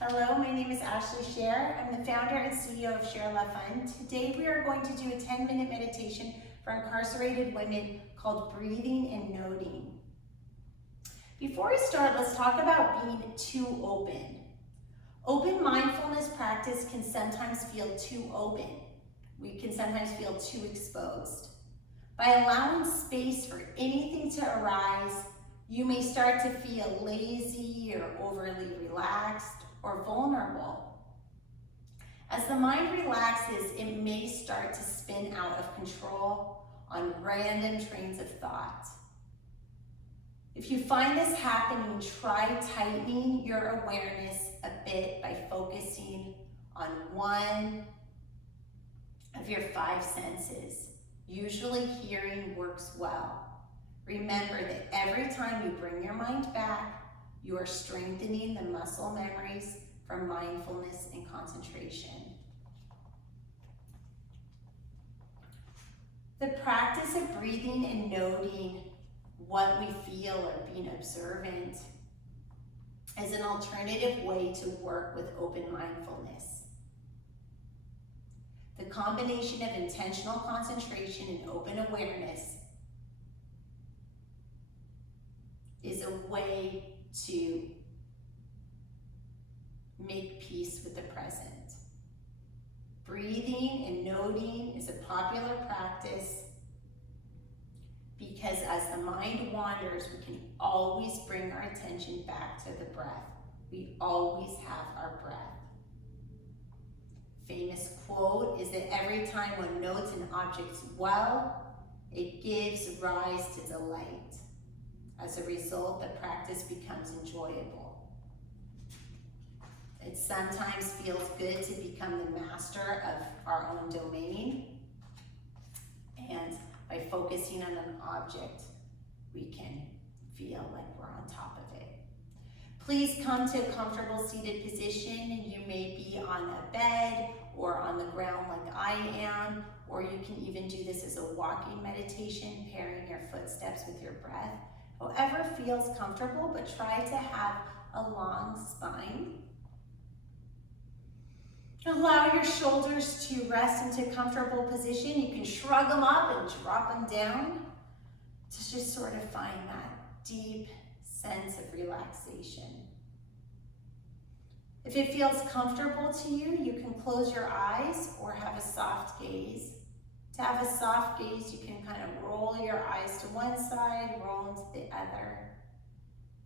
Hello, my name is Ashley Scher. I'm the founder and CEO of Share Love Fund. Today we are going to do a 10-minute meditation for incarcerated women called Breathing and Noting. Before we start, let's talk about being too open. Open mindfulness practice can sometimes feel too open. We can sometimes feel too exposed. By allowing space for anything to arise, you may start to feel lazy or overly relaxed or vulnerable. As the mind relaxes, it may start to spin out of control on random trains of thought. If you find this happening, try tightening your awareness a bit by focusing on one of your 5 senses. Usually hearing works well. Remember that every time you bring your mind back, you are strengthening the muscle memories from mindfulness and concentration. The practice of breathing and noting what we feel or being observant is an alternative way to work with open mindfulness. The combination of intentional concentration and open awareness is a way to make peace with the present. Breathing and noting is a popular practice because as the mind wanders, we can always bring our attention back to the breath. We always have our breath. Famous quote is that every time one notes an object well, it gives rise to delight. As a result, the practice becomes enjoyable. It sometimes feels good to become the master of our own domain. And by focusing on an object, we can feel like we're on top of it. Please come to a comfortable seated position. You may be on a bed or on the ground like I am, or you can even do this as a walking meditation, pairing your footsteps with your breath. However feels comfortable, but try to have a long spine. Allow your shoulders to rest into a comfortable position. You can shrug them up and drop them down to just sort of find that deep sense of relaxation. If it feels comfortable to you, you can close your eyes or have a soft gaze. To have a soft gaze, you can kind of roll your eyes to one side, roll into the other,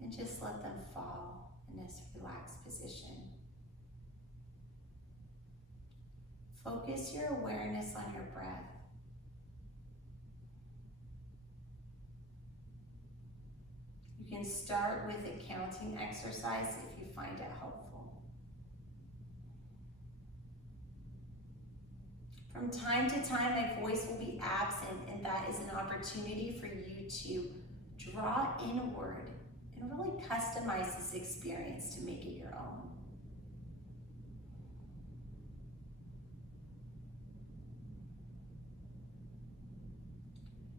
and just let them fall in this relaxed position. Focus your awareness on your breath. You can start with a counting exercise if you find it helpful. From time to time, my voice will be absent, and that is an opportunity for you to draw inward and really customize this experience to make it your own.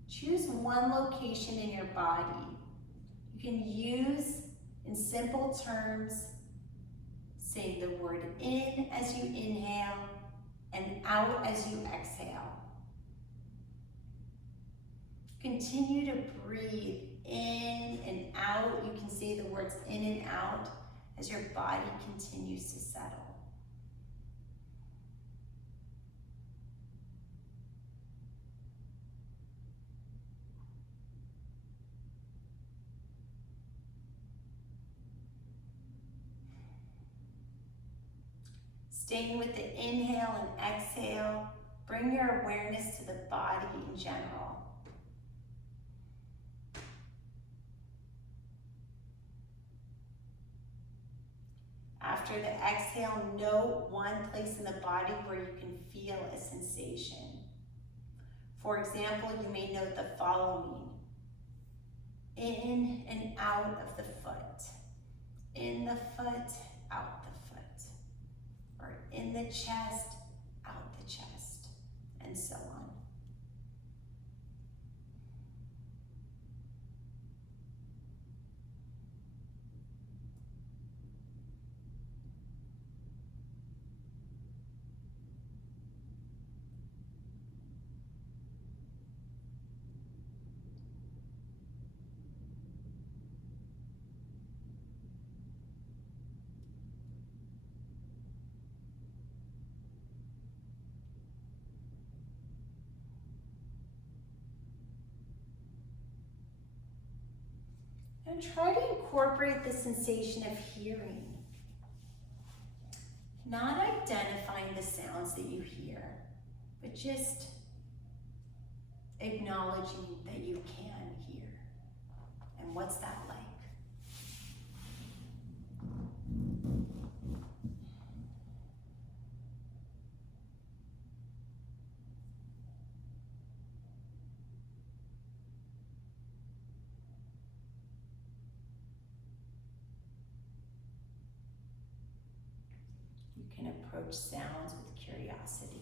Choose one location in your body. You can use, in simple terms, say the word in as you inhale and out as you exhale. Continue to breathe in and out. You can say the words in and out as your body continues to settle. Staying with the inhale and exhale, bring your awareness to the body in general. After the exhale, note one place in the body where you can feel a sensation. For example, you may note the following: in and out of the foot, in the foot, out the foot, or in the chest, out the chest, and so on. Now try to incorporate the sensation of hearing. Not identifying the sounds that you hear, but just acknowledging that you can hear. And what's that like? You can approach sounds with curiosity.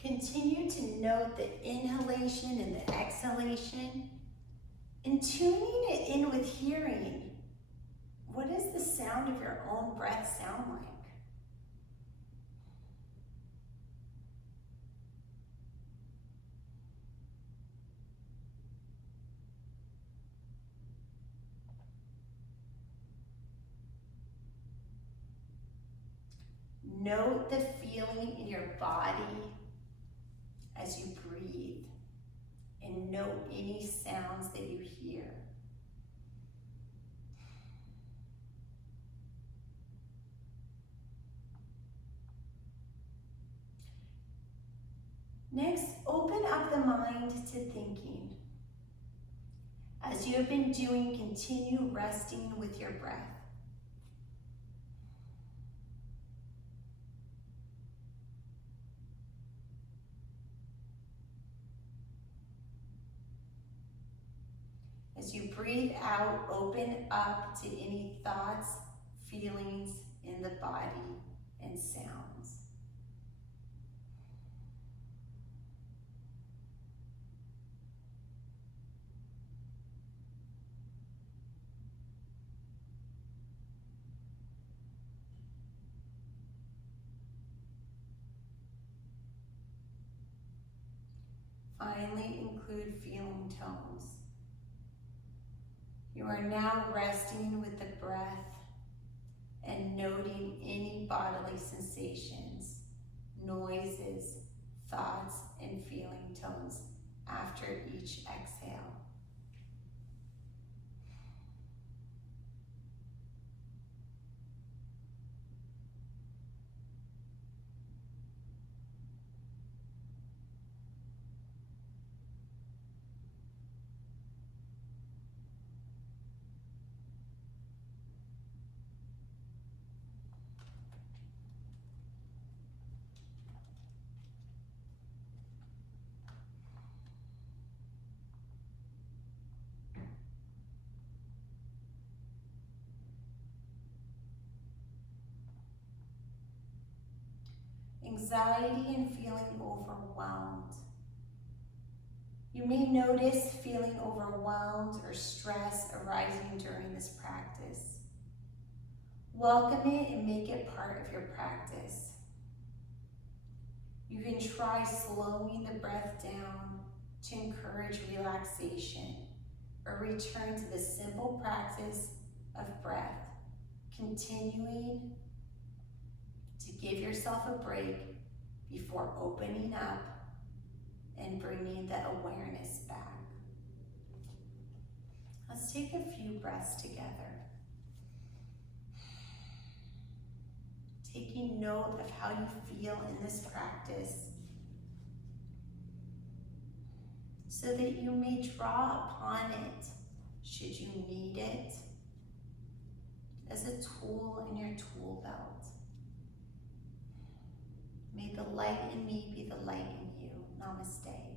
Continue to note the inhalation and the exhalation and tuning it in with hearing. What does the sound of your own breath sound like? Note the feeling in your body as you breathe, and note any sounds that you hear. Next, open up the mind to thinking. As you have been doing, continue resting with your breath. As you breathe out, open up to any thoughts, feelings in the body, and sounds. Finally, include feeling tones. You are now resting with the breath and noting any bodily sensations, noises, thoughts, and feeling tones after each exhale. Anxiety and feeling overwhelmed. You may notice feeling overwhelmed or stress arising during this practice. Welcome it and make it part of your practice. You can try slowing the breath down to encourage relaxation, or return to the simple practice of breath, continuing to give yourself a break before opening up and bringing the awareness back. Let's take a few breaths together. Taking note of how you feel in this practice, so that you may draw upon it should you need it as a tool in your tool belt. May the light in me be the light in you. Namaste.